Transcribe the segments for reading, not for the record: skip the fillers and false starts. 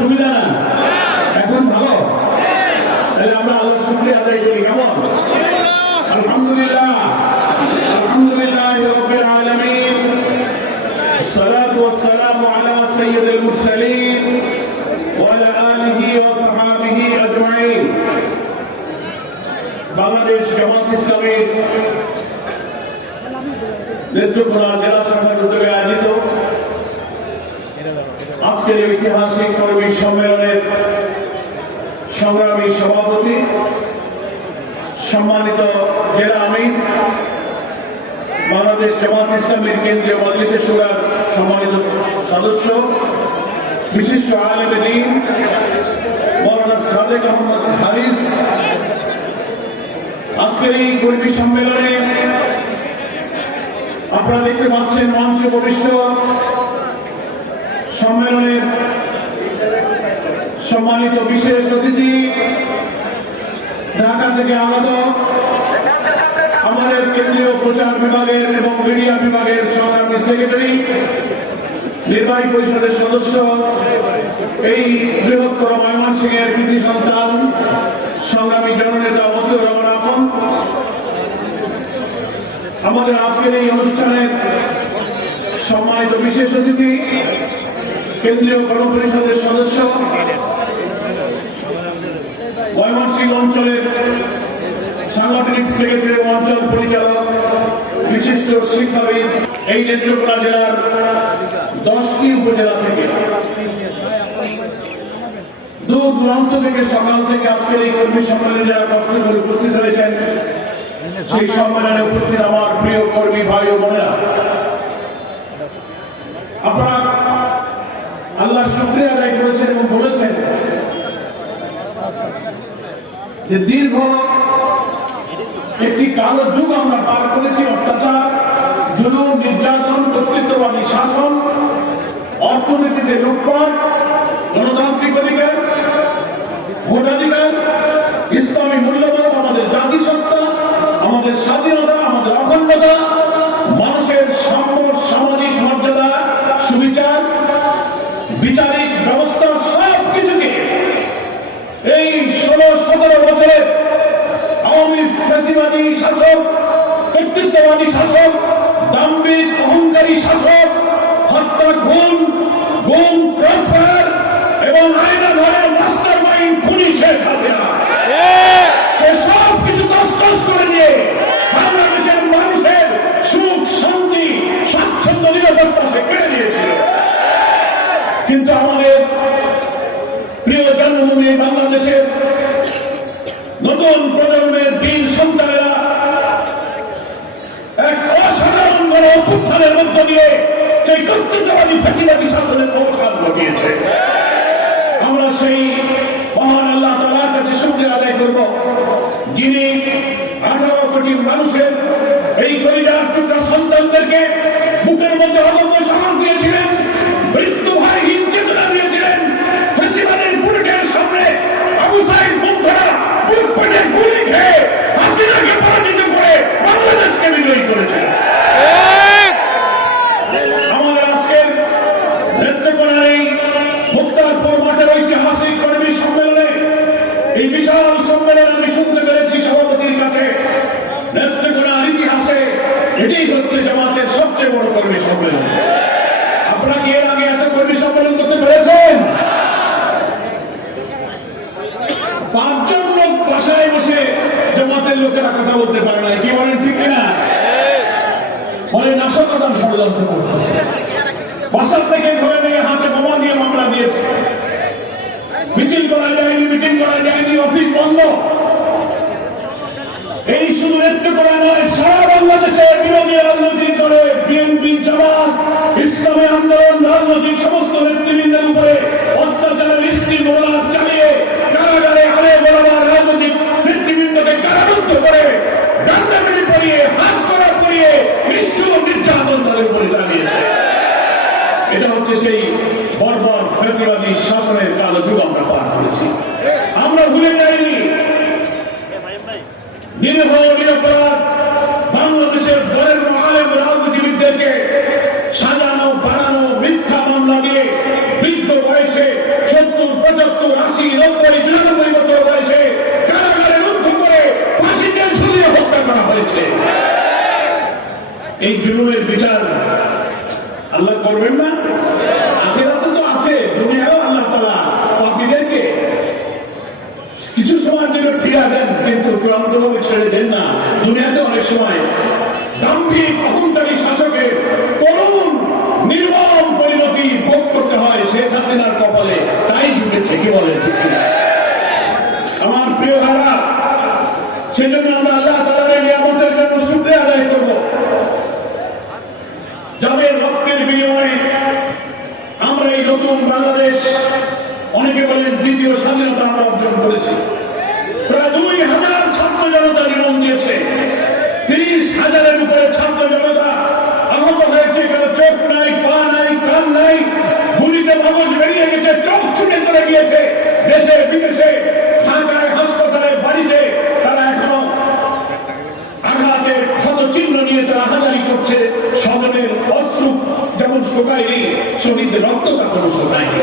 সুবিধা না এখন ভালো, তাহলে আমরা আল্লাহর শুকরিয়া আদায় করি। কেমন? আলহামদুলিল্লাহ, আলহামদুলিল্লাহ রাব্বিল আলামিন, সালাতু ওয়াসসালামু আলা সাইয়্যিদিল মুরসালিন ওয়া আলা আলিহি ওয়া সাহবিহি আজমাইন। বাংলাদেশ জামাত ইসলামীর নেত্রকোনা জেলা শাখার উদ্যোগে আয়োজিত আজকের ঐতিহাসিক কর্মী সম্মেলনের সংগ্রামী সভাপতি, সম্মানিত জেলা আমির, বাংলাদেশ জামাত ইসলামীর কেন্দ্রীয় মজলিসে শুরার সম্মানিত সদস্য, বিশিষ্ট আলেমে দ্বীন মাওলানা সাদেক আহমদ হারিস, আজকের এই কর্মী সম্মেলনে আপনারা দেখতে পাচ্ছেন মঞ্চে উপবিষ্ট সম্মেলনের সম্মানিত বিশেষ অতিথি, ঢাকা থেকে আগত আমাদের কেন্দ্রীয় প্রচার বিভাগের এবং মিডিয়া বিভাগের সংগ্রামী সেক্রেটারি, নির্বাহী পরিষদের সদস্য, এই বৃহত্তর ময়মনসিংহের কৃতি সন্তান সংগ্রামী জননেতা মতিউর রহমান আপন, আমাদের আজকের এই অনুষ্ঠানের সম্মানিত বিশেষ অতিথি, কেন্দ্রীয় গণপরিষদের সদস্য, ময়মনসিংহ অঞ্চলের সাংগঠনিক সেক্রেটারি ও অঞ্চল পরিচালক, বিশিষ্ট শিক্ষাবিদ, এই নেত্রকোনা জেলার 10টি উপজেলা থেকে দূর দূরান্ত থেকে সকাল থেকে আজকের এই কর্মী সম্মেলনে যারা কষ্ট করে উপস্থিত হয়েছেন, সেই সম্মেলনে উপস্থিত আমার প্রিয় কর্মী ভাই ও বোনেরা, আপনারা আল্লাহর শুকরিয়া আদায় করেছেন এবং বলেছেন যে দীর্ঘ একটি কালো যুগ আমরা পার করেছি। অত্যাচার, জুলুম, নির্যাতন, কর্তৃত্ববাদী শাসন, অর্থনীতিতে লুটপাট, গণতান্ত্রিক অধিকার, ভোটাধিকার, ইসলামী মূল্যবোধ, আমাদের জাতিসত্তা, আমাদের স্বাধীনতা, আমাদের অখণ্ডতা, মানুষের সাম্য, সামাজিক মর্যাদা, সুবিচার, বিচারিক ব্যবস্থা, সব কিছুকে এই 16-17 বছরে আওয়ামী ফ্যাসিবাদী শাসক, কর্তৃত্ববাদী শাসক, দাম্ভিক অহংকারী শাসক, হত্যা, খুন, গুম, ট্রান্সফার এবং আয়না ঘরের মাস্টার মাইন্ড খুনি শেখ হাসিনা, সে সব কিছু তছনছ করে দিয়ে বাংলাদেশের মানুষের সুখ, শান্তি, স্বাচ্ছন্দ্য, নিরাপত্তা সে কেড়ে নিয়েছিল। কিন্তু আমাদের প্রিয় জন্মভূমি বাংলাদেশের নতুন প্রজন্মের বীর সন্তানেরা এক অসাধারণ গণ অভ্যুত্থানের মধ্য দিয়ে সেই কর্তৃত্ববাদী ফ্যাসিবাদী শাসনের অবসান ঘটিয়েছে। আমরা সেই মহান আল্লাহ তাআলার কাছে শুকরিয়া আদায় করব, যিনি 18 কোটি মানুষের এই কলিজার টুকরা সন্তানদেরকে বুকের মধ্যে অদম্য সাহস দিয়েছিলেন, মৃত্যু ভয়হীন চেতনা দিয়েছিলেন। ফ্যাসিবাদের বুলেটের সামনে আবু সাইদ মুগ্ধরা বুক পেটে গুলি খেয়ে হাসিনাকে পরাজিত করে বাংলাদেশকে বিজয়ী করেছে। আমাদের আজকের নেত্রকোনার এই মুক্তারপুর মাঠের ঐতিহাসিক কর্মী সম্মেলনে, এই বিশাল সম্মেলনে আমি শুনতে পেরেছি সভাপতির কাছে, নেত্রকোনার ইতিহাসে এটি হচ্ছে জামাতের সবচেয়ে বড় কর্মী সম্মেলন। আপনারা কি এর আগে এত কর্মী সম্মেলন করতে পেরেছেন? 5 জন লোক বাসায় বসে জামাতের লোকেরা কথা বলতে পারে না, কি বলেন ঠিক কিনা? ফলে নাশকতার ষড়যন্ত্র করতেছে, বাসার থেকে ধরে নিয়ে হাতে বোমা দিয়ে মামলা দিয়েছে, মিছিল করা যায়নি, মিটিং করা যায়নি, অফিস বন্ধ। এই শুধু নেত্রকোনা নয়, সারা বাংলাদেশের বিরোধী রাজনৈতিক দলে বিএনপি, জামাত, ইসলামী আন্দোলন, রাজনৈতিক সমস্ত নেতৃবৃন্দের উপরে অত্যাচারের স্ত্রী মোড়ার চালিয়ে কারাগারে আরে বরাবর রাজনৈতিক নেতৃবৃন্দকে কারারুদ্ধ করে ডান্ডাবেড়ি পরিয়ে, হাত করা পরিয়ে নিষ্ঠুর নির্যাতন তাদের উপরে চালিয়েছে। এটা হচ্ছে সেই বর্বর ফ্যাসিবাদী শাসনের কালো যুগ আমরা পার করেছি। আমরা ভুলে যাইনি নিরীহ নিরপরাধ বাংলাদেশের বরেণ্য আলেম রাজনীতিবিদদেরকে সাজানো, বানানো, মিথ্যা মামলা দিয়ে বৃদ্ধ বয়সে 70 75, 80, 90, 92 বছর বয়সে কারাগারে রুদ্ধ করে ফাঁসিতে ঝুলিয়ে হত্যা করা হয়েছে। এই জুলুমের বিচার আল্লাহ করবেন না? আখিরাতে তো আছে, দুনিয়াও আল্লাহ তাআলা পাপীদেরকে কিছু সময়ের জন্য ফিরা দেন, কিন্তু চূড়ান্তভাবে ছেড়ে দেন না। দুনিয়াতে অনেক সময় দাম্ভিক অহংকারী শাসকের করুণ নির্মম পরিণতি ভোগ করতে হয়। শেখ হাসিনার কপালে তাই জুটেছে, কি বলে ঠিক কিনা? আমার প্রিয় ভাইরা, সেজন্য আমরা আল্লাহ তাআলার নিয়ামতের জন্য শুকরিয়া আদায় করব, যাদের রক্তের বিনিময়ে আমরা এই নতুন বাংলাদেশ, অনেকে বলেন দ্বিতীয় স্বাধীনতা আমরা অর্জন করেছি। প্রায় 2000 ছাত্র জনতা জীবন দিয়েছে, 30,000-এর উপরে ছাত্র জনতা আহত হয়েছে। কারো চোখ নাই, পা নাই, কান নাই, গুলিতে মগজ বেরিয়ে গেছে, চোখ ছুটে চলে গিয়েছে দেশে বিদেশে, ঢাকায়, হাসপাতালে, বাড়িতে। তারা এখনো আঘাতের ক্ষত চিহ্ন নিয়ে তারা হাজারি করছে। স্বজনের অশ্রু যেমন শোকায়নি, শহীদের রক্ত তখনো শোকায়নি।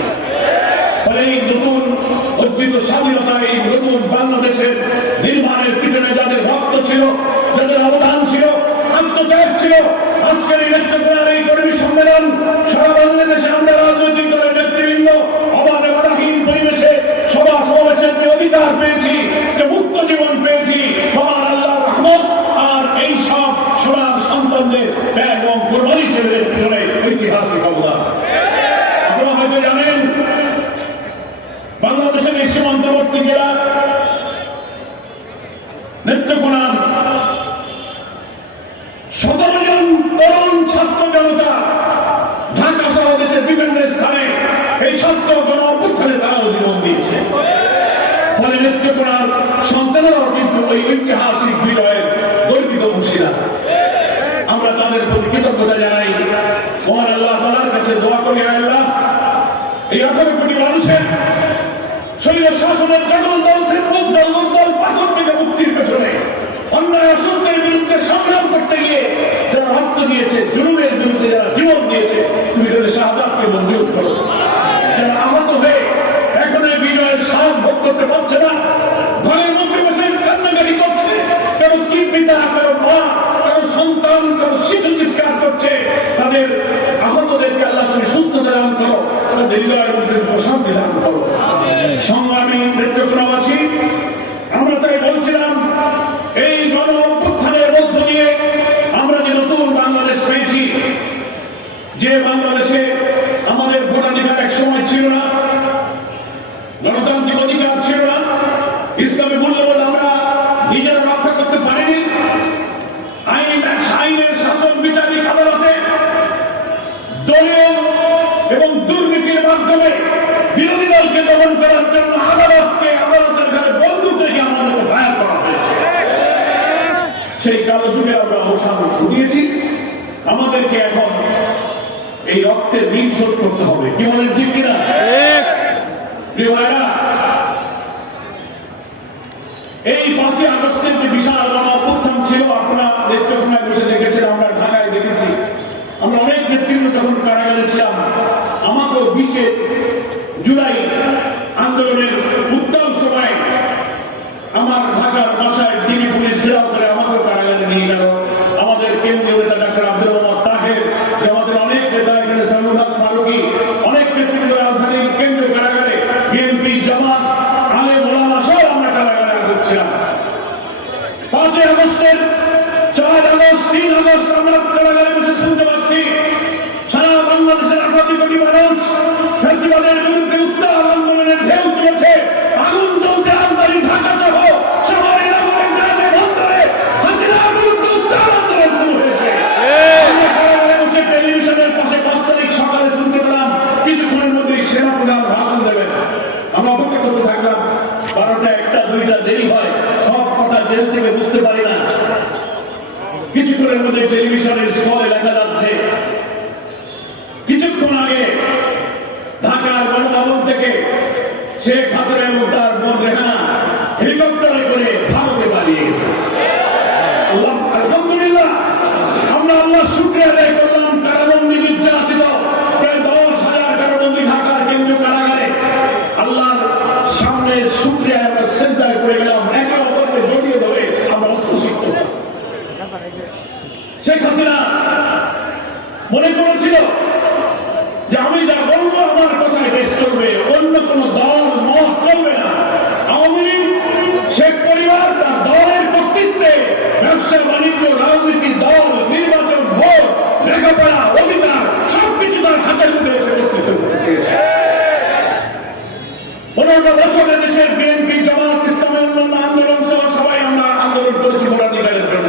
ফলে এই নতুন অর্জিত স্বাধীনতা, এই নতুন বাংলাদেশের নির্মাণের পিছনে যাদের রক্ত ছিল, যাদের অবদান ছিল, আত্মত্যাগ ছিল, আজকের এই নেতৃত্বের এই কর্মী সম্মেলন সারা বাংলাদেশে আমরা রাজনৈতিক দলের নেতৃবৃন্দ অবাধে বাধাহীন পরিবেশে সভা সমাবেশের যে অধিকার পেয়েছি, যে মুক্ত জীবন পেয়েছি, মহান আল্লাহর রহমত আর এই সব সোনার সন্তানদের ত্যাগ এবং কোরবানি ছেড়ে পিছনে ঐতিহাসিক অবদান। আপনারা হয়তো জানেন, বাংলাদেশের এই সীমান্তবর্তী জেলা নেত্রকোনা 17 জন তরুণ ছাত্র জনতা ঢাকা সহ দেশের বিভিন্ন স্থানে এই ছাত্র গণ অভ্যুত্থানে তারাও জীবন দিয়েছে। ফলে নেত্রকোনার সন্তানেরাও কিন্তু ওই ঐতিহাসিক বিজয়ের গর্বিত অংশীদার। আমরা তাদের প্রতি কৃতজ্ঞতা জানাই। মহান আল্লাহ তাআলার কাছে দোয়া করি, আল্লাহ এই 18 কোটি মানুষের শরীর শাসনের জগল দল থেকে উদ্দল পাথর থেকে মুক্তির পেছনে অন্যায় অসত্যের বিরুদ্ধে সংগ্রাম করতে গিয়ে যারা রক্ত দিয়েছে, জুলুমের বিরুদ্ধে যারা জীবন দিয়েছে, তুমি তাদের শাহাদাতকে মঞ্জুর করো। যারা আহত হয়ে এখন এই বিজয়ের স্বাদ ভোগ করতে পারছে না, ঘরের মধ্যে বসে কান্নাকাটি করছে, কারো কি পিতা, কারো মা, কারো সন্তান, কারো শিশু চিৎকার করছে, তাদের আহতদেরকে আল্লাহ তুমি সুস্থতা দান করো, তাদের হৃদয়ের মধ্যে প্রশান্তি দান করো। সংগ্রামী নেত্রকোনাবাসী, আমরা তাই বলছিলাম, এই গণ অভ্যুত্থানের মধ্য দিয়ে আমরা যে নতুন বাংলাদেশ পেয়েছি, যে বাংলাদেশে আমাদের ভোটাধিকার এক সময় ছিল না, গণতান্ত্রিক অধিকার ছিল না, ইসলামী মূল্যবোধ আমরা নিজেরা রক্ষা করতে পারিনি, আইনের শাসন বিচারিক আদালতে দলীয় এবং দুর্নীতির মাধ্যমে বিরোধী দলকে দমন করার জন্য আদালতের ঘরে বন্দুক রেখে আমাদেরকে ফায়ার করা হয়েছে। সেই কালো যুগে আমরা অবসান ঘটিয়েছি। আমাদেরকে এখন এই রক্তের ঋণ শোধ করতে হবে, কি বলেন ঠিক কিনা? প্রিয় ভাইরা, এই 5ই আগস্টের যে বিশাল গণ অভ্যুত্থান ছিল, আপনারা নেত্রকোনায় বসে দেখেছেন, আমরা ঢাকায় দেখেছি। আমরা অনেক নেতৃত্ব যখন কারাগারে ছিলাম, আমাকেও 20 জুলাই আন্দোলনের উত্তাল সময় আমার ঢাকার বাসায় দিল্লি পুলিশ ঘেরাও করে আমাকেও কারাগারে নিয়ে গেল। আমাদের কেন্দ্রীয় নেতা ডাক্তার আব্দুল রহমান তাহের, আমাদের অনেক নেতা, এখানে সাইমুল হক ফারুকী, অনেক নেতৃত্ব রাজধানীর কেন্দ্রীয় কারাগারে, বিএনপি, জামাত, আলেম ওলামা সহ আমরা কারাগারে ছিলাম। 5ই আগস্টের 4 আগস্ট, 3 আগস্ট আমরা কারাগারে বসে শুনতে পাচ্ছি সারা বাংলাদেশের 18 কোটি মানুষ ফ্যাসিবাদের বিরুদ্ধে উত্তাল আন্দোলনের ঢেউ তুলেছে। আগুন জ্বলছে রাজধানী ঢাকা সহ শহরে, নগরে, গ্রামে, বন্দরে হাসিনার বিরুদ্ধে উত্তাল আন্দোলন শুরু হয়েছে। কারাগারে বসে টেলিভিশনের পাশে 5 তারিখ সকালে শুনতে পেলাম কিছুক্ষণের মধ্যেই সেনাপ্রধান ভাষণ দেবেন। আমরা অপেক্ষা করতে থাকলাম, 12টা, 1টা, 2টা দেরি হয়, সব কথা জেল থেকে বুঝতে পারি না। কিছুক্ষণের মধ্যে টেলিভিশনের স্ক্রলে লেখা যাচ্ছে, কিছুক্ষণ আগে ঢাকার গণভবন থেকে শেখ হাসিনা এবং তার বোন রেহানা হেলিকপ্টারে করে ভারতে পালিয়ে গেছে। আলহামদুলিল্লাহ, আমরা আল্লাহ শুকরিয়া আদায় করলাম। কারাবন্দী নির্যাতিত প্রায় 10,000 কারাবন্দী ঢাকার কেন্দ্রীয় কারাগারে আল্লাহর শেখ হাসিনা মনে করেছিল যে আমি যা বলবো আমার কথায় দেশ চলবে, অন্য কোন দল মত চলবে না। আওয়ামী লীগ, শেখ পরিবার তার দলের কর্তৃত্বে ব্যবসা বাণিজ্য, রাজনীতি, দল, নির্বাচন, ভোট, লেখাপড়া, অধিকার সবকিছু তার হাতের মধ্যে এসে কর্তৃত্ব করতে চেয়েছে। 15 বছরে দেশের বিএনপি, জামাত, ইসলামী অন্যান্য আন্দোলন সহ সবাই আমরা আন্দোলন করেছি ভোটাধিকারের জন্য।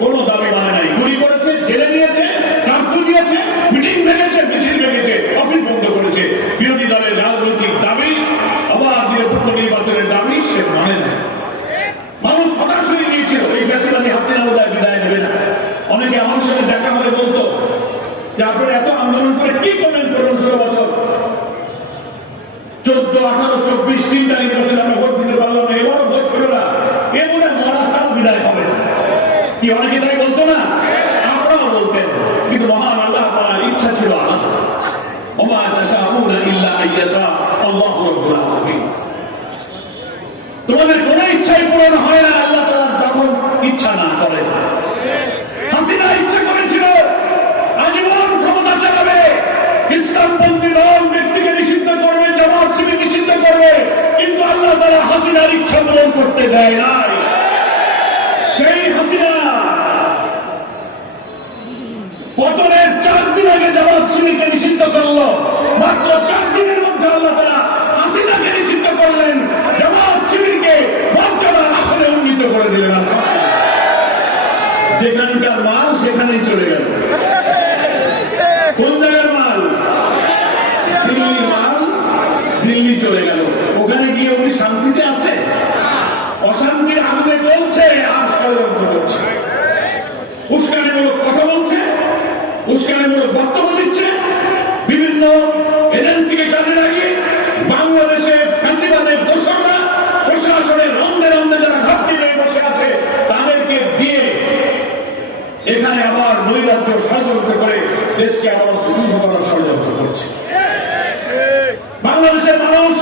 কোন দাবি মানে নাই। গুলি করেছে, জেলে নিয়েছে, কার্ফু দিয়েছে, মিটিং ভেঙেছে, মিছিল ভেঙেছে, অফিস বন্ধ করেছে। বিরোধী দলের রাজনৈতিক দাবি, অবাধ নিরপেক্ষ নির্বাচনের দাবি সে মানে না। মানুষ হতাশ হয়ে গিয়েছিল, এই ফ্যাসিবাদী হাসিনা বোধহয় বিদায় নেবে না। অনেকে আমার সাথে দেখা করে বলতো যে আপনারা এত আন্দোলন করে কি করবেন 15-16 বছর, 14, 18, 24, 3টা নির্বাচনে আমরা ভোট দিতে পারলাম না, এবারও ভোট করো না, এ মনে মরা ছাড়াও বিদায় হবে না। কি অনেকে তাই বলতো না? আমরাও বলতেন, কিন্তু মহান আল্লাহ তাআলার ইচ্ছা ছিল আলাদা। ওমা তাশাউনা ইল্লা আইয়াশা আল্লাহু রাব্বুল আলামিন। তোমাদের কোনো ইচ্ছাই পূরণ হয় না আল্লাহ তাআলা যখন ইচ্ছা না করেন। হাসিনা ইচ্ছা করেছিল আজীবন ক্ষমতা চালাবে, ইসলামপন্থী দল ব্যক্তিকে নিষিদ্ধ করবে, জামাত শিবির নিষিদ্ধ করবে, কিন্তু আল্লাহ তাআলা হাসিনার ইচ্ছা পূরণ করতে দেয় নাই। সেই হাসিনা পতনের 4 দিন আগে জামাত শিবিরকে নিষিদ্ধ করলো। মাত্র 4 দিনের মধ্যে আল্লাহ তাআলা হাসিনাকে নিষিদ্ধ করলেন, জামাত শিবিরকে মর্যাদার আসনে উন্নীত করে দিলেন। যেখানকার মাল সেখানেই চলে গেল। কোন জায়গার মাল? দিল্লির মাল দিল্লি চলে গেল। ওখানে গিয়ে উনি শান্তিতে আছে? অশান্তির আগুনে চলছে আর ষড়যন্ত্র করছে, উস্কানিমূলক কথা বলছে, উস্কানিমূলক বক্তব্য দিচ্ছে, বিভিন্ন এজেন্সিকে কাজে লাগিয়ে বাংলাদেশে ফ্যাসিবাদের দোসররা প্রশাসনের রন্ধে রন্ধে যারা ঘাপটি হয়ে বসে আছে তাদেরকে দিয়ে এখানে আবার নৈরাজ্য ষড়যন্ত্র করে দেশকে আবার ধ্বংস করার ষড়যন্ত্র করছে। বাংলাদেশের মানুষ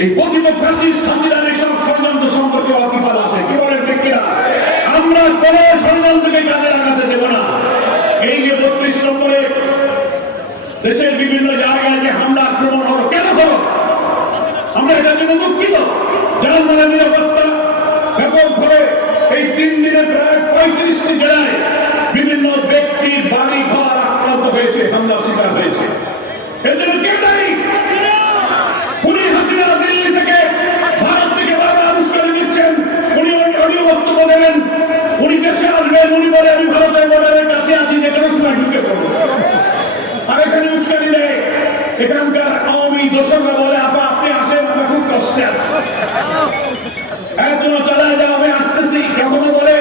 এই কথিত ফ্যাসিস্ট হাসিনার এইসব ষড়যন্ত্র সম্পর্কে ওয়াকিফাল আছে। কি বলেন ঠিক কিনা? আমরা কোন ষড়যন্ত্রকে কাজে লাগাতে দেব না। এই যে 32 নম্বরে দেশের বিভিন্ন জায়গায় যে হামলা আক্রমণ হলো, কেন হলো? আমরা এটার জন্য দুঃখিত। যার মানে নিরাপত্তা ব্যাপকভাবে এই 3 দিনে প্রায় 35টি জেলায় বিভিন্ন ব্যক্তির বাড়ি ঘর আক্রান্ত হয়েছে, হামলার শিকার হয়েছে। এর জন্য কে দায়ী? উনি হাসিনা দিল্লি থেকে, ভারত থেকে বারবার উস্কানি দিচ্ছেন। উনি অডিও বক্তব্য দেবেন, উনি দেশে আসবেন, উনি বলে আমি ভারতের বর্ডারের কাছে আছি, যে কোনো সময় ঢুকে পড়বো। আর এখানে উস্কানি দেয় এখানকার আওয়ামী দোসররা, বলে আপা আপনি আসেন, আমরা খুব কষ্টে আছি, একজন চালায় যাও, আমি আসতেছি। কখনো বলে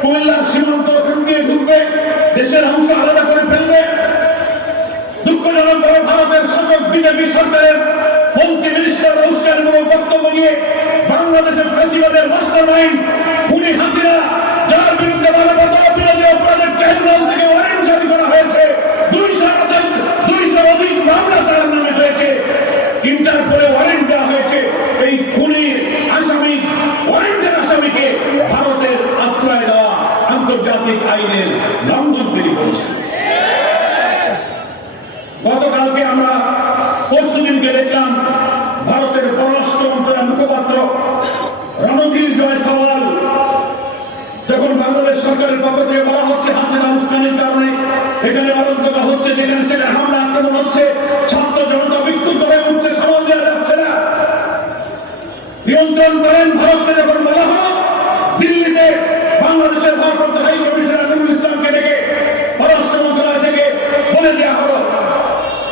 কুমিল্লার সীমান্ত ওখান দিয়ে ঢুকবে, দেশের অংশ আলাদা করে ফেলবে। দুঃখজনক ভাবে ভারতের শাসক বিজেপি সরকারের মন্ত্রী মিনিস্টার উস্কানিমূলক বক্তব্য নিয়ে বাংলাদেশের ফ্যাসিবাদের মাস্টার মাইন্ড খুনি হাসিনা, যার বিরুদ্ধে মানবতা বিরোধী অপরাধের ট্রাইব্যুনাল থেকে ওয়ারেন্ট জারি করা হয়েছে, 200 অধিক মামলা তার নামে হয়েছে, ইন্টারপোলে ওয়ারেন্ট দেওয়া হয়েছে। এই খুনির আসামি, ওয়ারেন্টের আসামিকে ভারতের আশ্রয় দেওয়া আন্তর্জাতিক আইনের লঙ্ঘন তৈরি করেছে। গতকালকে আমরা পরশুদিনকে দেখলাম ভারতের পররাষ্ট্র মন্ত্রণালয়ের মুখপাত্র রণধীর জয়সওয়াল, যখন বাংলাদেশ সরকারের পক্ষ থেকে বলা হচ্ছে হাসিনা উস্কানির কারণে এখানে অরাজকতা হচ্ছে, যেখানে সেখানে হামলা আক্রমণ হচ্ছে, ছাত্র জনতা বিক্ষুব্ধ হয়ে উঠছে, সামাল দেওয়া যাচ্ছে না, নিয়ন্ত্রণ করেন ভারতকে। যখন বলা হলো দিল্লিতে বাংলাদেশের ভারপ্রাপ্ত হাই কমিশনার নুরুল ইসলামকে ডেকে পররাষ্ট্র মন্ত্রণালয় থেকে বলে দেওয়া হলো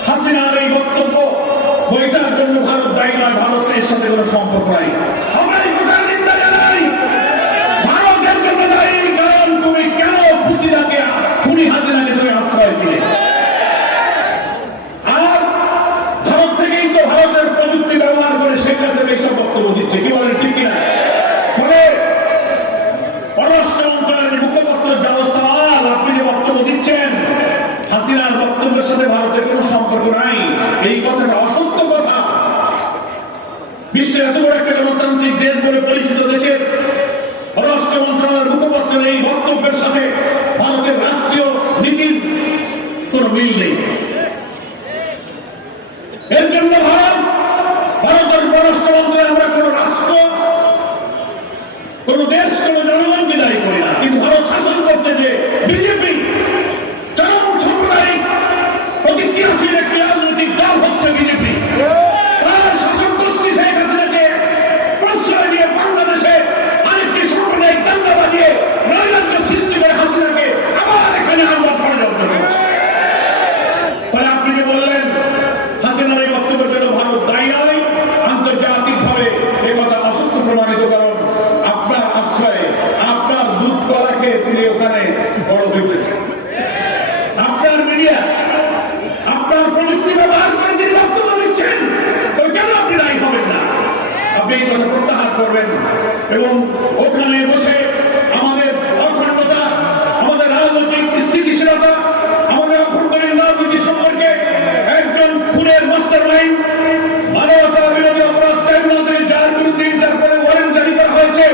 হাসিনার এই বক্তব্য বইটার জন্য ভারত দায়ী নয়, ভারতের এর সাথে কোনো সম্পর্ক নাই। আমরা এই কথার নিন্দা জানাই। ভারতের জন্য দায়ী, কারণ তুমি কেন খুনি হাসিনাকে তুমি আশ্রয় দিলে? আর ভারত থেকেই তো ভারতের প্রযুক্তি ব্যবহার করে শেখ হাসিনা এইসব বক্তব্য দিচ্ছে। কি বলেন ঠিক কিনা? ফলে পররাষ্ট্র মন্ত্রণালয়ের মুখপাত্র জয়সওয়াল, আপনি যে বক্তব্য দিচ্ছেন হাসিনার বক্তব্যের সাথে ভারতের কোনো সম্পর্ক নাই, এই কথাটা অসত্য কথা। বিশ্বের এত বড় একটা গণতান্ত্রিক দেশ বলে পরিচিত দেশের পররাষ্ট্র মন্ত্রণালয়ের মুখপাত্র আপনার এই বক্তব্যের সাথে ভারতের রাষ্ট্রীয় নীতির কোন মিল নেই। এর জন্য ভারতের পররাষ্ট্র মন্ত্রী আমরা কোন রাষ্ট্র, কোন দেশ, কোন জনগণকে দায়ী করি না, কিন্তু ভারত শাসন করছে যে বিজেপি চরম সাম্প্রদায়িক প্রতিক্রিয়াশীল একটি রাজনৈতিক দল হচ্ছে বিজেপি। তার শাসক গোষ্ঠী শেখ হাসিনাকে প্রশ্রয় দিয়ে বাংলাদেশে আরেকটি সাম্প্রদায়িক দাঙ্গা বাজিয়ে নৈরাজ্য সৃষ্টি করে হাসিনাকে আবার এখানে আমরা ষড়যন্ত্র করছি। ফলে আপনি যে বললেন হাসিনার এই বক্তব্যের জন্য ভারত দায়ী নয়, আন্তর্জাতিকভাবে একথা অসত্য প্রমাণিত, কারণ আপনার আশ্রয়ে আপনার দুধ কলাকে তিনি ওখানে বড় হইতেছেন। আপনার মিডিয়া, আপনার প্রযুক্তি ব্যবহার করে যিনি বক্তব্য দিচ্ছেন, তো কেন আপনি দায়ী হবেন না? আপনি এই কথা প্রত্যাহার করবেন এবং ওখানে বসে আমাদের অখণ্ডতা, আমাদের রাজনৈতিক স্থিতিশীলতা, আমাদের অভ্যন্তরীণ রাজনীতি সম্পর্কে একজন খুনের মাস্টার মাইন্ড, মানবতা বিরোধী অপরাধ ট্রাইব্যুনাল থেকে যার বিরুদ্ধে ইন্টারপোলের ওয়ারেন্ট জারি করা হয়েছে,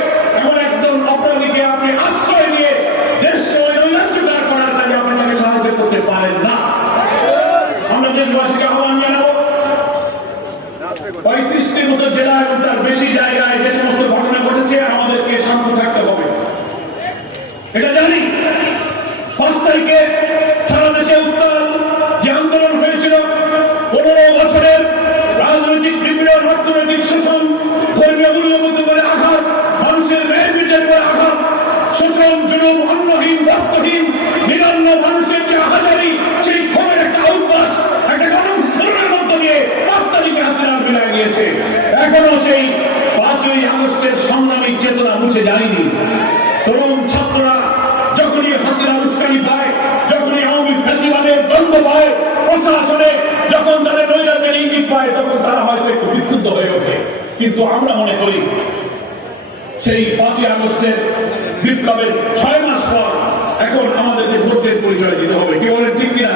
এমন একজন অপরাধীকে আপনি আশ্রয় দিয়ে দেশকে নৈরাজ্যকার করার কাজে আপনি তাকে সাহায্য করতে পারেন না। আমরা দেশবাসীকে আহ্বান জানাবো, 35টির মতো জেলা এবং তার বেশি জায়গায় যে সমস্ত ঘটনা ঘটেছে আমাদেরকে শান্ত থাকতে হবে। এটা জানি 5 তারিখে সারা দেশে উত্তাল যে আন্দোলন হয়েছিল, 15 বছরের রাজনৈতিক নিপীড়ন, অর্থনৈতিক শোষণ, ধর্মীয় মূল্যবোধের উপরে আঘাত, মানুষের ন্যায় বিচারের উপরে আঘাত, শোষণ, জুলুম, অন্নহীন, বস্ত্রহীন নিরন্ন মানুষের যে আহাজারি, সেই ক্ষোভের একটা আউটবাস, একটা গণবিস্ফোরণের মধ্য দিয়ে 5 তারিখে হাসিনা বিদায় নিয়েছে। এখনো সেই 5ই আগস্টের সংগ্রামিক চেতনা মুছে যায়নি। তরুণ ছাত্ররা যখনই হাসিনা উস্কানি পায়, যখনই আওয়ামী ফ্যাসিবাদের দ্বন্দ্ব পায় প্রশাসনে, যখন তাদের নৈরাজ্যের ইঙ্গিত পায়, তখন তারা হয়তো একটু বিক্ষুব্ধ হয়ে ওঠে। কিন্তু আমরা মনে করি সেই 5ই আগস্টের বিপ্লবের 6 মাস পর এখন আমাদেরকে ধৈর্যের পরিচয় দিতে হবে। কি বলেন, ঠিক কিনা?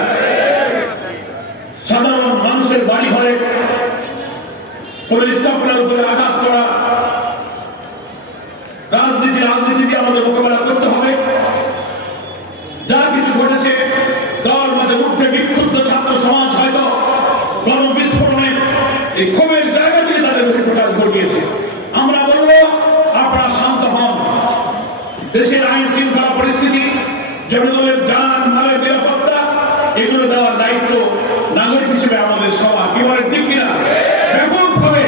সাধারণ মানুষের বাড়ি ঘরে কোন স্থাপনার উপরে আঘাত করা, রাজনীতি দিয়ে আমাদের মোকাবেলা করতে হবে। যা কিছু ঘটেছে, দল মধ্যে উঠে বিক্ষুব্ধ ছাত্র সমাজ হয়তো গণবিস্ফোরণে এই ক্ষোভের জায়গা থেকে তাদের বহিঃপ্রকাশ ঘটিয়েছে। আমরা বলবো আপনারা শান্ত হন। দেশের আইন শৃঙ্খলা পরিস্থিতি, জনগণের জান মালের নিরাপত্তা, এগুলো দেওয়ার দায়িত্ব নাগরিক হিসেবে আমাদের সবার। কি বলেন, ঠিক কিনা? ব্যাপকভাবে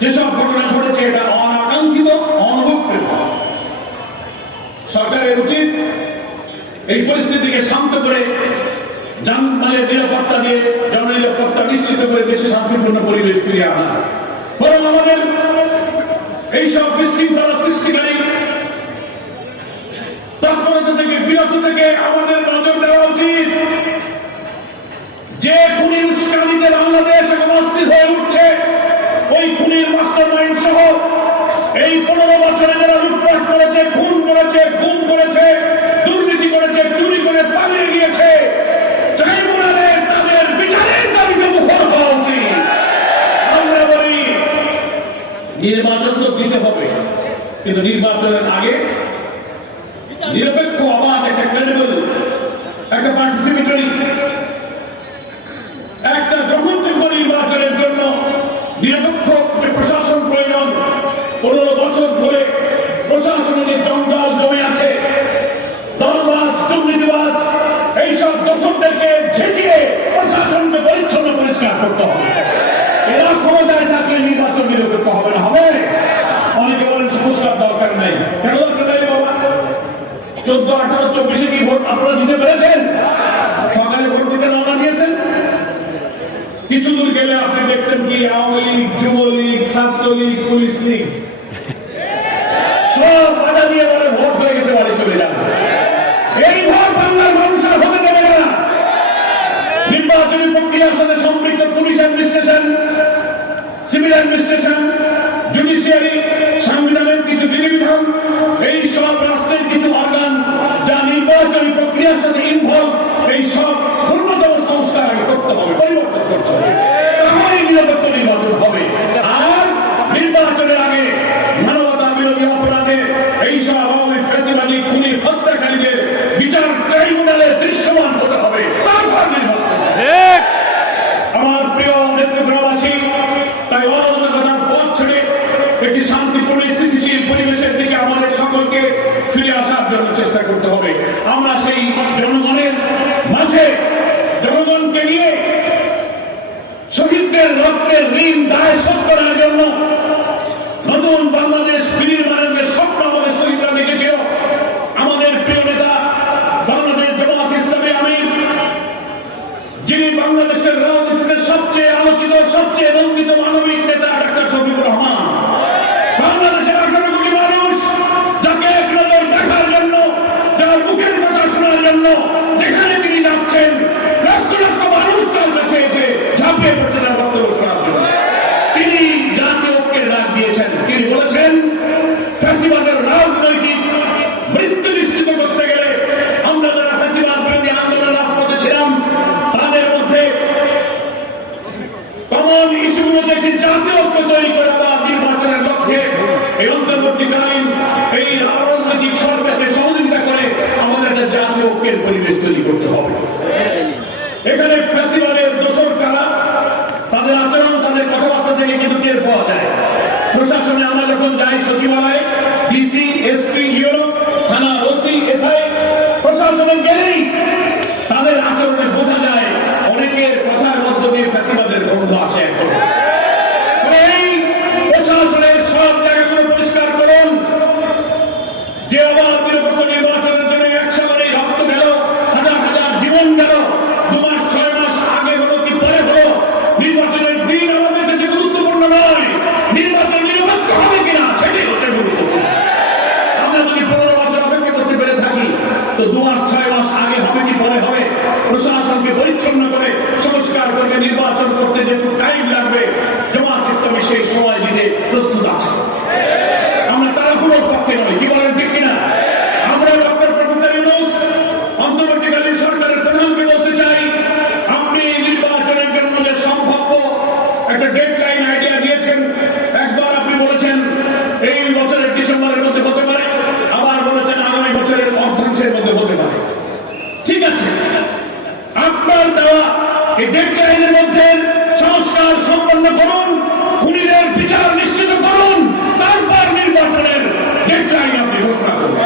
যেসব ঘটনা ঘটেছে এটা অনাকাঙ্ক্ষিত, অনভিপ্রেত। সরকারের উচিত এই পরিস্থিতিকে শান্ত করে জানমালের নিরাপত্তা দিয়ে জননিরাপত্তা নিশ্চিত করে দেশে শান্তিপূর্ণ পরিবেশ ফিরিয়ে আনা। বরং আমাদের এইসব বিশৃঙ্খলা সৃষ্টিকারী তৎপরতা থেকে বিরত থেকে আমাদের নজর দেওয়া উচিত। যে খুনি উস্কানিতে বাংলাদেশ এখন অস্থির হয়ে উঠছে, ওই খুনির মাস্টার মাইন্ড সহ এই 15 বছরে যারা লুটপাট করেছে, খুন করেছে, গুম করেছে, দুর্নীতি করেছে, চুরি করে পালিয়ে গিয়েছে, ট্রাইব্যুনালে তাদের বিচারের দাবিতে মুখর হওয়া উচিত। আমরা বলি নির্বাচন তো দিতে হবে, কিন্তু নির্বাচনের আগে নিরপেক্ষ, অবাধ, একটা ক্রেডিবল, একটা পার্টিসিপেটরি, একটা গ্রহণযোগ্য নির্বাচনের জন্য নিরপেক্ষ প্রশাসন প্রয়োজন। 15 বছর ধরে প্রশাসনের যে জঞ্জাল জমে আছে, দলবাজ, দুর্নীতিবাজ, এইসব দোষকদেরকে ঝেঁটিয়ে প্রশাসনকে পরিচ্ছন্ন পরিষ্কার করতে হবে। এরা ক্ষমতায় থাকলে নির্বাচন নিরপেক্ষ হবে না। হবে? অনেকে বলেন সংস্কার দরকার নেই। কেন দরকার নেই বাবা? 14, 18, 24 কি ভোট আপনারা দিতে পেরেছেন? সকালে ভোট দিতে রওনা দিয়েছেন। কিছু দূর গেলে আপনি দেখছেন কি আওয়ামী লীগ, যুবলীগ, ছাত্রলীগ, পুলিশ লীগ সব বাধা দিয়ে বলে ভোট হয়ে গেছে, বাড়ি চলে যান। এই ভোট বাংলার মানুষ আর হতে দেবে না। নির্বাচনী প্রক্রিয়ার সাথে সম্পৃক্ত police administration, civil administration, judiciary, সাংবিধানিক কিছু বিধিবিধান, এই সব রাষ্ট্রের কিছু অর্গান যা নির্বাচনী প্রক্রিয়ার সাথে ইনভলভ, এই সব ন্যূনতম সংস্কার আগে করতে হবে, পরিবর্তন করতে হবে। তাহলেই নিরপেক্ষ নির্বাচন হবে। আর নির্বাচনের আগে মানবতা বিরোধী অপরাধে এইসব আওয়ামী শহীদদের রক্তের ঋণ দায় শোধ করার জন্য নতুন বাংলাদেশ বিনির্মাণের যে স্বপ্ন আমাদের শহীদরা দেখেছিল, আমাদের প্রিয় নেতা বাংলাদেশ জামাত ইসলামী আমির, যিনি বাংলাদেশের রাজনীতিতে সবচেয়ে আলোচিত, সবচেয়ে নন্দিত মানবিক নেতা ডাক্তার শফিকুর রহমান, বাংলাদেশের 18 কোটি মানুষ যাকে এক নজর দেখার জন্য, যার মুখের কথা শোনার জন্য যেখানে তিনি যাচ্ছেন লক্ষ লক্ষ মানুষ তার কাছে এসে ঝাঁপিয়ে পড়ছে তার বক্তব্য করার জন্য। তিনি জাতীয় ঐক্যের ডাক দিয়েছেন। তিনি বলেছেন ফ্যাসিবাদের রাজনৈতিক মৃত্যু নিশ্চিত করতে গেলে আমরা যারা ফ্যাসিবাদ বিরোধী আন্দোলন রাজপথে ছিলাম তাদের মধ্যে কমন ইস্যুগুলোতে একটি জাতীয় ঐক্য তৈরি করে আবার নির্বাচনের লক্ষ্যে এই অন্তর্বর্তীকালীন এই রাজনৈতিক সরকারকে সহযোগিতা করে আমাদের একটা জাতীয় ঐক্যের পরিবেশ তৈরি করতে হবে। এখানে ফ্যাসিবাদের দোসর কারা, তাদের আচরণ, তাদের কথাবার্তা থেকে কিন্তু টের পাওয়া যায়। প্রশাসনে আমরা যখন যাই সচিবালয়, ডিসি, এসপি, ইউরো, থানা, ওসি, এসআই, প্রশাসনে গেলেই তাদের আচরণে বোঝা যায় অনেকের কথার মধ্য দিয়ে ফ্যাসিবাদের গন্ধ আসে। এখন এই প্রশাসনের সব জায়গাগুলো পরিষ্কার করুন। যে আবার নিরপেক্ষ নির্বাচনের জন্য একসাথে রক্ত গেল, হাজার হাজার জীবন গেল, 2 মাস 6 মাস আগে হলো কি পরে হলো, নির্বাচনের দিন আমাদের কাছে গুরুত্বপূর্ণ নয়, নির্বাচন নিরপেক্ষ হবে কিনা সেটাই হচ্ছে গুরুত্বপূর্ণ। আমরা যদি 15 বছর অপেক্ষা করতে পেরে থাকি তো 2 মাস 6 মাস আগে হবে কি পরে হবে, প্রশাসনকে পরিচ্ছন্ন করে সংস্কার করে নির্বাচন করতে যেটুকু টাইম লাগবে জামাত ইসলামী সেই সময় দিতে প্রস্তুত আছে। আমরা তাড়াহুড়োর পক্ষে নই, কি বলেন ঠিক কিনা? আমরা ডক্টর প্রফেসর ইউনূস অন্তর্বর্তীকালীন সরকারের প্রধানকে বলতে চাই, আপনি নির্বাচনের জন্য যে সম্ভাব্য একটা ডেডলাইন আইডিয়া দিয়েছেন, একবার আপনি বলেছেন এই বছরের ডিসেম্বরের মধ্যে হতে পারে, আবার বলেছেন আগামী বছরের অর্ধাংশের মধ্যে হতে পারে। ঠিক আছে, আপনার দেওয়া এই ডেডলাইনের মধ্যে সংস্কার সম্পন্ন করুন, খুনিদের বিচার নিশ্চিত করুন, তারপর নির্বাচনের ডেডলাইন আপনি ঘোষণা করুন।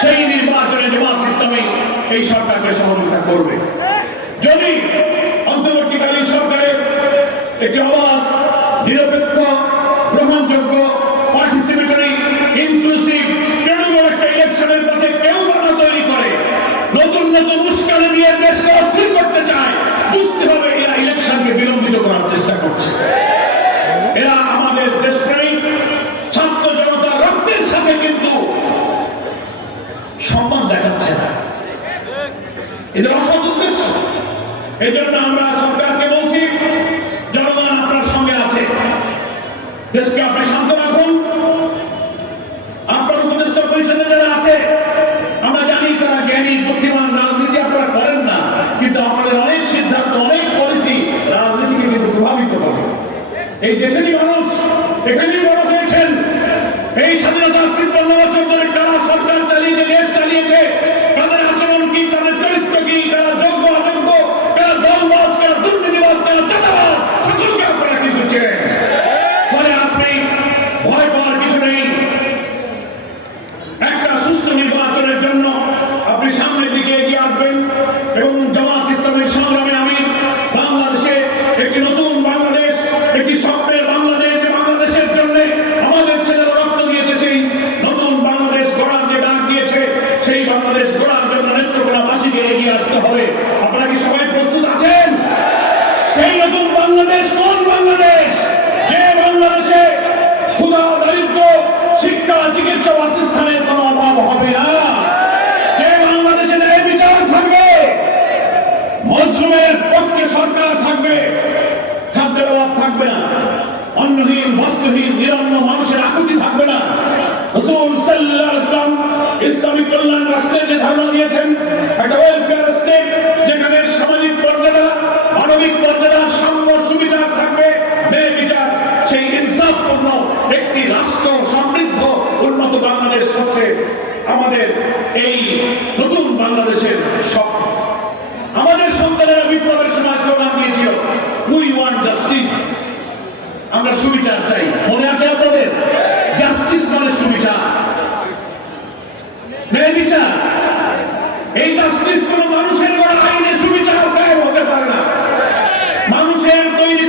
সেই নির্বাচনে জামাত ইসলামী এই সরকারকে সহযোগিতা করবে। যদি অন্তর্বর্তীকালীন সরকারের একটি অবাধ, নিরপেক্ষ, গ্রহণযোগ্য, পার্টিসিপেটরি, ইনক্লুসিভ, ক্রেডিবল একটা ইলেকশনের পথে কেউ বাধা তৈরি করে নতুন নতুন উস্কানি দিয়ে দেশকে অস্থির করতে চায়, বুঝতে হবে এরা ইলেকশনকে বিলম্বিত করার চেষ্টা করছে। এরা আমাদের দেশপ্রেমিক ছাত্র জনতা রক্তের সাথে কিন্তু সম্মান দেখাচ্ছে না, এদের অসৎ উদ্দেশ্য। এই জন্য আমরা সরকারকে বলছি, জনগণ আপনার সঙ্গে আছে, দেশকে আপনি শান্ত রাখুন। আপনার উপদেষ্টা পরিষদে যারা আছে আমরা জানি তারা জ্ঞানী, বুদ্ধিমান, রাজনীতি আপনারা করেন না, কিন্তু আপনাদের অনেক সিদ্ধান্ত, অনেক পলিসি রাজনীতিকে কিন্তু প্রভাবিত করে। এই দেশেরই মানুষ, এখানেই বড় হয়েছেন। এই স্বাধীনতার 53 বছর ধরে কারা সরকার চালিয়েছে, দেশ চালিয়েছে, তাদের আচরণ কি, তাদের চরিত্র কি, কারা যোগ্য অযোগ্য, কারা দলবাজ, কারা দুর্নীতিবাজ, কারা চাঁদাবাজ, সকলকে আপনারা কিন্তু চেনেন। ফলে আপনি ভয় পাওয়ার কিছু নেই। একটা সুষ্ঠু নির্বাচনের জন্য আপনি সামনের দিকে এগিয়ে আসবেন এবং জামাত ইসলামের সংগ্রামে আমি বাংলাদেশে একটি নতুন বাংলাদেশ, একটি স্বপ্নের বাংলাদেশ, বাংলাদেশের জন্য আমাদের ছেলেরা রক্ত দিয়েছে, সেই নতুন বাংলাদেশ গড়ার যে ডাক দিয়েছে, সেই বাংলাদেশ গড়ার জন্য নেত্রকোনাবাসীকে এগিয়ে আসতে হবে। আপনারা কি সবাই প্রস্তুত আছেন? সেই নতুন বাংলাদেশ কোন বাংলাদেশ? যে বাংলাদেশে ক্ষুধা, দারিদ্র, শিক্ষা, চিকিৎসা, বাসস্থানের কোনো অভাব হবে না, যে বাংলাদেশে ন্যায় বিচার থাকবে, মজলুমের পক্ষে সরকার থাকবে, খাদ্যের অভাব থাকবে না, অন্নহীন, বস্ত্রহীন, নিরন্ন মানুষের আকুতি থাকবে না। রাসূল সাল্লাল্লাহু আলাইহি ওয়াসাল্লাম ইসলামিক কল্যাণ রাষ্ট্রের যে ধারণা দিয়েছেন, একটা ওয়েলফেয়ার স্টেট যেখানে সামাজিক মর্যাদা, মানবিক মর্যাদা, সাম্য, সুবিচার থাকবে, ন্যায় বিচার, সেই ইনসাফপূর্ণ একটি রাষ্ট্র, সমৃদ্ধ, উন্নত বাংলাদেশ হচ্ছে আমাদের এই নতুন বাংলাদেশের স্বপ্ন। আমাদের সন্তানেরা বিপ্লবের সময় স্লোগান দিয়েছিল, উই ওয়ান্ট জাস্টিস, আমরা সুবিচার চাই। মনে আছে আপনাদের? জাস্টিস মানে সুবিচার, ন্যায় বিচার। এই জাস্টিস কোন মানুষের গড়া আইনে সুবিচার কায়েম হতে পারে না। মানুষের তৈরি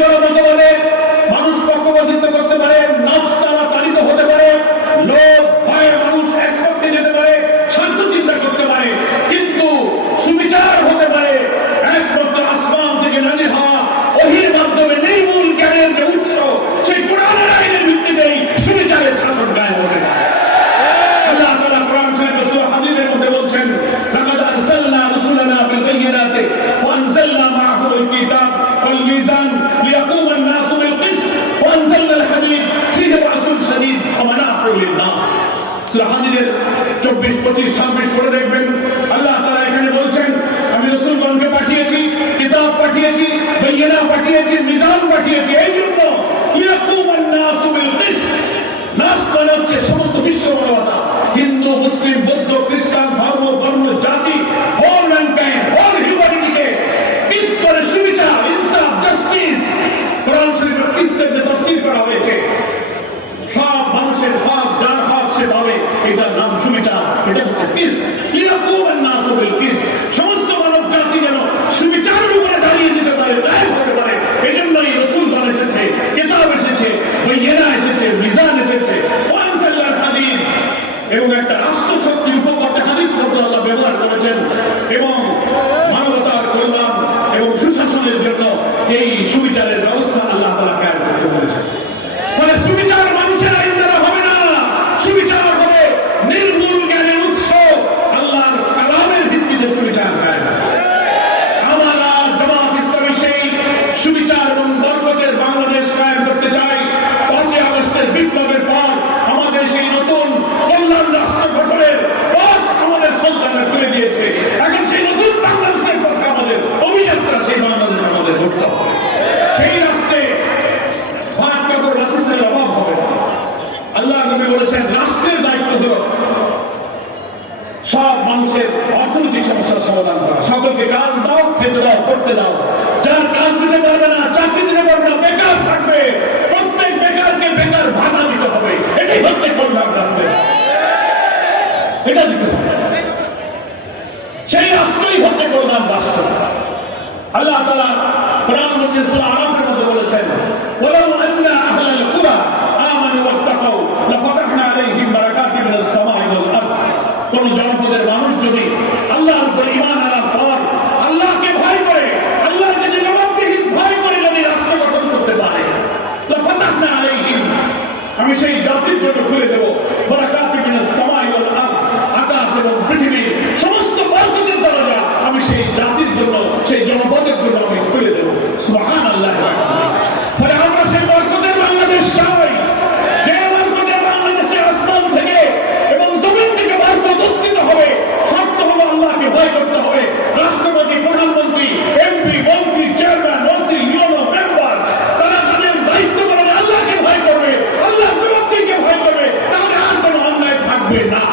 সূরা হাদীদের 24, 25, 26 পড়ে দেখবেন আল্লাহ তাআলা এখানে বলছেন আমি রাসূলগণকে পাঠিয়েছি, কিতাব পাঠিয়েছি, বাইয়িনা পাঠিয়েছি, মিজান পাঠিয়েছি, এই জন্য লিয়াকুমান নাসু বিল কিসত। নাস মানে হচ্ছে সমস্ত বিশ্ব মানবতা, হিন্দু, মুসলিম, বৌদ্ধ, খ্রিস্টান, ধর্ম, বর্ণ, জাতি, অল ম্যানকাইন্ড, অল হিউম্যানিটিকে কিসত করে সুবিচার, ইনসাফ, জাস্টিস। কোরআন শরীফের কিসতের যে তাফসীর করা হয়েছে, সব মানুষের হক, যার হক সে পাবে, এটার নাম সুবিচার, এটা হচ্ছে কিসত। লিয়াকুমান নাসু বিল কিসত, সমস্ত মানব জাতি যেন সুবিচারের উপরে দাঁড়িয়ে যেতে পারে, কায়েম হতে পারে। এই জন্যই রাসূলগণ এসেছে, কিতাব এসেছে, বাইয়িনা এসেছে, মিজান এসেছে, ওয়ানজাল্লাল হাদীদ। এবং একটা রাষ্ট্র শক্তির উপকরণে হাদীদ শব্দ আল্লাহ ব্যবহার করেছেন এবং মানবতার কল্যাণ এবং সুশাসনের জন্য এই সুবিচারের ব্যবস্থা আল্লাহ তাআলা কায়েম করতে বলেছেন। ফলে সুবিচার মানুষের আইন দ্বারা হবে না, সুবিচার হবে নির্ভুল জ্ঞানের উৎস আল্লাহর কালামের ভিত্তিতে সুবিচার কায়েম। আমরা জামাত ইসলামী সেই সুবিচার এবং বরকতের বাংলাদেশ কায়েম করতে চাই। 5ই আগস্টের বিপ্লবের পর আমাদের সেই নতুন কল্যাণ রাষ্ট্র গঠনের পথ আমাদের সন্তানরা খুলে দিয়েছে। এখন সেই নতুন বাংলাদেশের পথে আমাদের অভিযাত্রা, সেই বাংলাদেশ আমাদের গড়তে হবে। সেই রাষ্ট্রে ভাত কাপড় রাষ্ট্রের অভাব হবে না। আল্লাহ নবী বলেছেন রাষ্ট্রের দায়িত্ব হলো সব মানুষের অর্থনৈতিক সমস্যার সমাধান করা। সকলকে কাজ দাও, খেতে দাও, করতে দাও। যার কাজ দিতে পারবে না, চাকরি দিতে পারবে না, বেকার থাকবে, প্রত্যেক বেকারকে বেকার ভাতা দিতে হবে। এটাই হচ্ছে কল্যাণ রাষ্ট্র, এটা দিতে হবে। সেই রাষ্ট্রই হচ্ছে কল্যাণ রাষ্ট্র। আল্লাহ তাআলা কোরআন মধ্যে সূরা আরাফের মধ্যে বলেছেন ওয়ালাউ আন্না আহলাল কুরা আমানু ওয়াত্তাকাউ লাফাতাহনা আলাইহিম বারাকাতিন মিনাস সামাই ওয়াল আরদ। কোন জনপদের মানুষ যদি আল্লাহর উপর ঈমান আনার পর আল্লাহকে ভয় করে, আল্লাহর কাছে জবাবদিহির ভয় করে যদি রাষ্ট্র গঠন করতে পারে, লাফাতাহনা আলাইহিম, আমি সেই জাতির জন্য খুলে দেব বারাকাতিন মিনাস সামাই ওয়াল আরদ, আকাশ এবং পৃথিবীর সমস্ত বরকতের দরজা আমি সেই জাতির জন্য, সেই জনপদের জন্য আমি খুলে দেব। সুবহানাল্লাহ। ফলে আমরা সেই বরকতের বাংলাদেশ চাই, যে বরকতের বাংলাদেশে আসমান থেকে এবং জমিন থেকে বরকত উত্থিত হবে। শর্ত হলো আল্লাহকে ভয় করতে হবে। রাষ্ট্রপতি, প্রধানমন্ত্রী, এমপি, মন্ত্রী, চেয়ারম্যান, ওসি, ইউনো মেম্বার, তারা তাদের দায়িত্ব পালনে আল্লাহকে ভয় করবে, আল্লাহর জবাবদিহিকে ভয় করবে, তাহলে আর কোনো অন্যায় থাকবে না।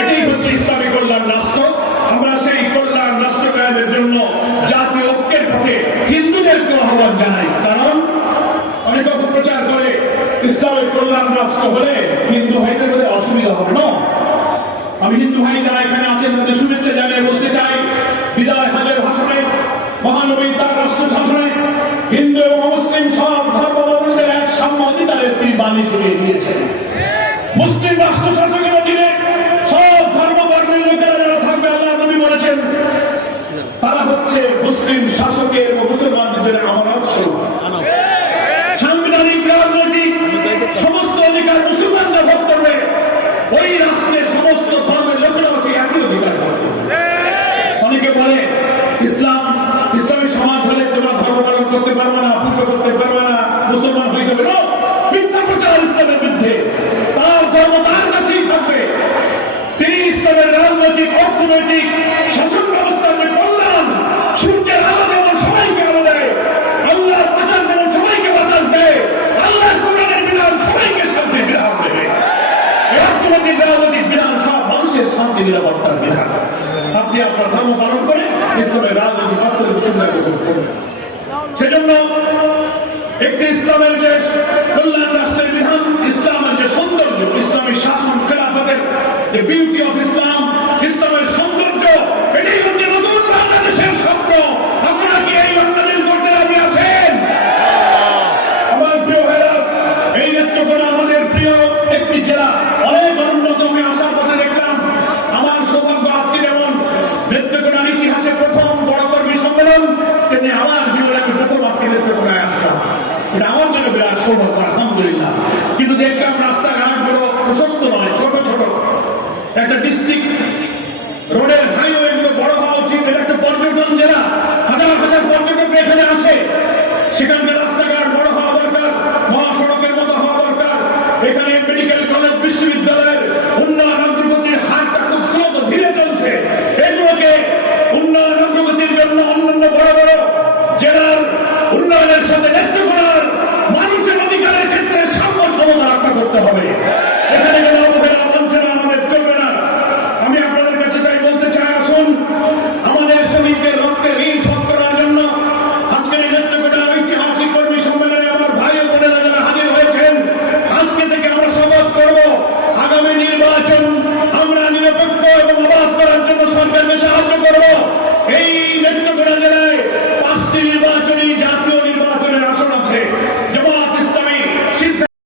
এটাই হচ্ছে ইসলামী কল্যাণ রাষ্ট্র। আমরা সেই কল্যাণ রাষ্ট্র কায়েমের জন্য জাতীয় ঐক্যের পথে হিন্দুদেরকে আহ্বান জানাই। কারণ অনেক অপপ্রচার করে ইসলামের কল্যাণ রাষ্ট্র হলে হিন্দু ভাইদের মধ্যে অসুবিধা হবে না। আমি হিন্দু ভাই যারা এখানে আছেন তাদের শুভেচ্ছা জানিয়ে বলতে চাই, বিদায় হাজের ভাষণে মহানবী তার রাষ্ট্র শাসনে হিন্দু এবং মুসলিম সব ধর্মাবলম্বীদের এক সাম্য অধিকারের তিনি বাণী শুনিয়ে দিয়েছেন। মুসলিম রাষ্ট্র শাসকের অধীনে সব ধর্ম বর্ণের লোকেরা যারা থাকবে, আল্লাহ নবী বলেছেন তারা হচ্ছে মুসলিম শাসকের এবং মুসলমানদের আমানত স্বরূপ। সাংবিধানিক, রাজনৈতিক সমস্ত অধিকার মুসলমানরা ভোগ করবে। ওই রাষ্ট্রের সমস্ত ধর্মের লোকেরা হচ্ছে একই অধিকার ভোগ করবে। অনেকে বলে ইসলামী সমাজ হলে তোমরা ধর্ম পালন করতে পারবে না, পুজো করতে পারবে না, মুসলমান হইতে হবে না। মিথ্যা প্রচার ইসলামের বিরুদ্ধে। তার ধর্ম তার কাছেই থাকবে। তিনি ইসলামের রাজনৈতিক, অর্থনৈতিক, শাসন ব্যবস্থার যে কল্যাণ, সূর্যের আলো যেমন সবাইকে আলো দেয়, আল্লাহর বাঁচান যেমন সবাইকে বাঁচান দেয়, আল্লাহর কোরআনের বিধান সবাইকে শান্তির বিধান দেবে। এই অর্থনৈতিক, রাজনৈতিক বিধান সব মানুষের শান্তি নিরাপত্তার বিধান। আপনি আপনার ধর্ম পালন করে ইসলামের রাজনৈতিক, অর্থনৈতিক সুবিধা গ্রহণ করবেন। সেজন্য একটি ইসলামের যে কল্যাণ রাষ্ট্রের বিধান, ইসলামের যে সৌন্দর্য, ইসলামী শাসন, খেলাফতের যে বিউটি অফ ইসলাম, ইসলামের সৌন্দর্য, এটাই হচ্ছে নতুন বাংলাদেশের স্বপ্ন। আপনারা কি এই বাংলাদেশ করতে রাজি আছেন? আমার প্রিয় ভাইরা, এই নেত্রকোনা আমাদের প্রিয় একটি জেলা, অনেক অনুন্নত হয়ে আসার পথে দেখলাম। আমার সৌভাগ্য আজকে যেমন নেত্রকোনার ইতিহাসে প্রথম বড় কর্মী সম্মেলন, তেমনি আমার জীবনে আমি প্রথম আজকে নেত্রকোনায় আসলাম। এটা আমার জন্য বিরাট সৌভাগ্য, আলহামদুলিল্লাহ। কিন্তু দেখলাম রাস্তাঘাট বড় প্রশস্ত নয়, ছোট ছোট। একটা ডিস্ট্রিক্ট রোডের হাইওয়ে গুলো বড় হওয়া উচিত। এটা একটা পর্যটন জেলা, হাজার হাজার পর্যটক এখানে আসে। সেখানকার